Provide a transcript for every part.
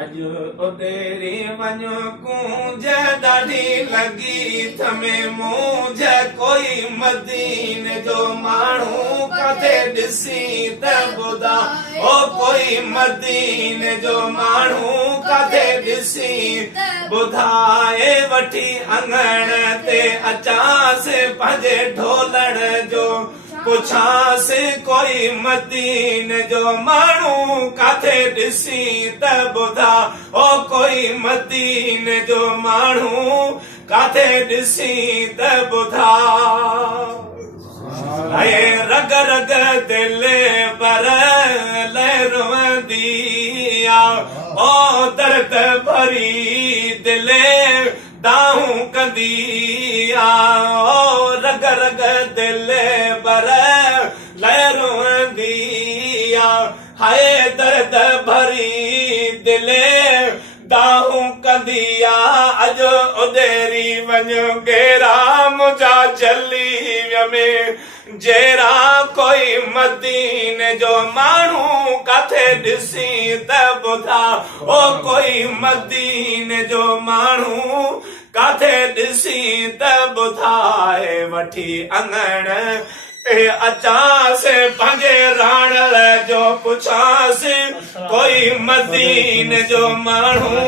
अॼु उॾेरी वञो कूंज ॾाढी लॻी थमे मूंझ कोई मदीने जो माण्हू किथे ॾिसी त ॿुधा ओ कोई मदीने जो माण्हू किथे ॾिसी ॿुधाए वठी अंगण ते अचांसि पंहिंजे ढोलण जो पुछांसि कोई मदीने जो माण्हू किथे ॾिसी त ॿुधा ओ कोई मदीने जो माण्हू किथे ॾिसी त ॿुधा रग रग दिल पर लहरंदी ओ दर्द भरी दिल दाहूं कंदी ओ रग रग दिल पर लहरंदी हाय दर्द भरी दिल दाहूं कंदी अॼु उॾेरी वञो गेरा मुंहिंजा जली में जहिड़ा कोई मदीने जो माण्हू किथे ॾिसी त ॿुधा ओ कोई मदीने जो माण्हू किथे ॾिसी त ॿुधाए वठी अंगण ते अचांसि पंहिंजे राणल जो पुछांसि कोई मदीने जो माण्हू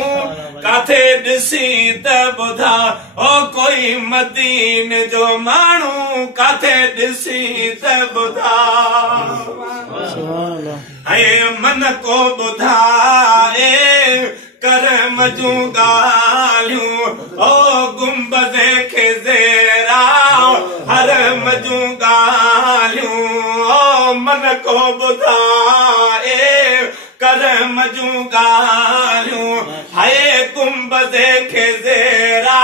किथे ॾिसी त ॿुधा ओ कोई मदीने जो माण्हू किथे ॾिसी त ॿुधा मन को ॿुधाए करम जूं ॻाल्हियूं ओ गुंबद खे ज़ेरा हरम जूं ॻाल्हियूं ओ मन को ॿुधाए करम जूं ॻाल्हियूं हाय गुंबद खे ज़ेरा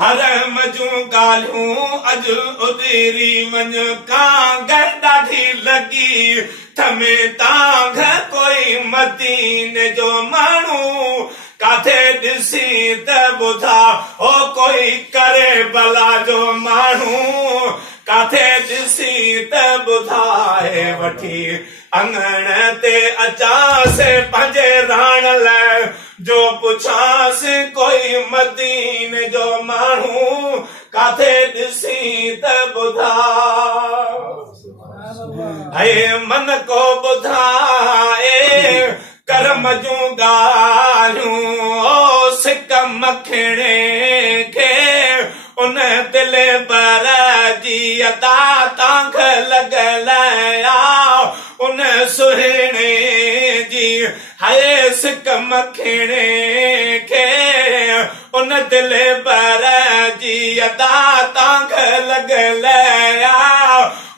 हरम जूं ॻाल्हियूं अॼु उॾेरी वञ कांग ॾाढी लॻी थमे तांघ कोई मदीने जो माण्हू किथे ॾिसी त ॿुधा ओ कोई करे भला जो माण्हू किथे ॾिसी त ॿुधाए वठी अंगण ते अचांसि पंहिंजे राणल जो पुछांसि कोई मदीने जो माण्हू किथे ॾिसी त ॿुधा मन को ॿुधाए करम जूं ॻाल्हियूं ओ सिक मखणे खे उन दिल पर जी अदा तांघ लॻल उन सुहिणे जी हाय सिक मखणे खे उन दिल पर जी अदा तांघ लॻल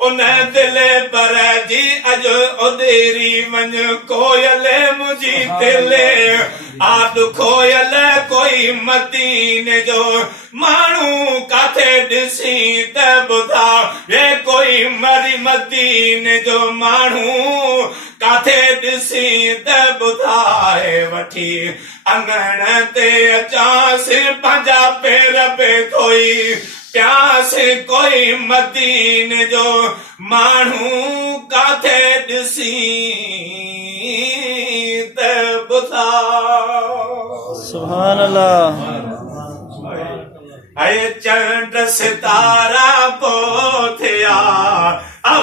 उन दिल पर जी अॼु उॾेरी वञ कोयल मुंहिंजी दिल आद खोयल कोई मदीने जो माण्हू किथे ॾिसी त ॿुधा हे कोई मरी मदीने जो माण्हू किथे ॾिसी त ॿुधाए वठी अंगण ते अचांसि पंहिंजा पेर पे धोई प्यासे कोई मदीने जो माण्हू किथे ॾिसी त ॿुधा सुभान अल्लाह चंड सितारा पोइ थिया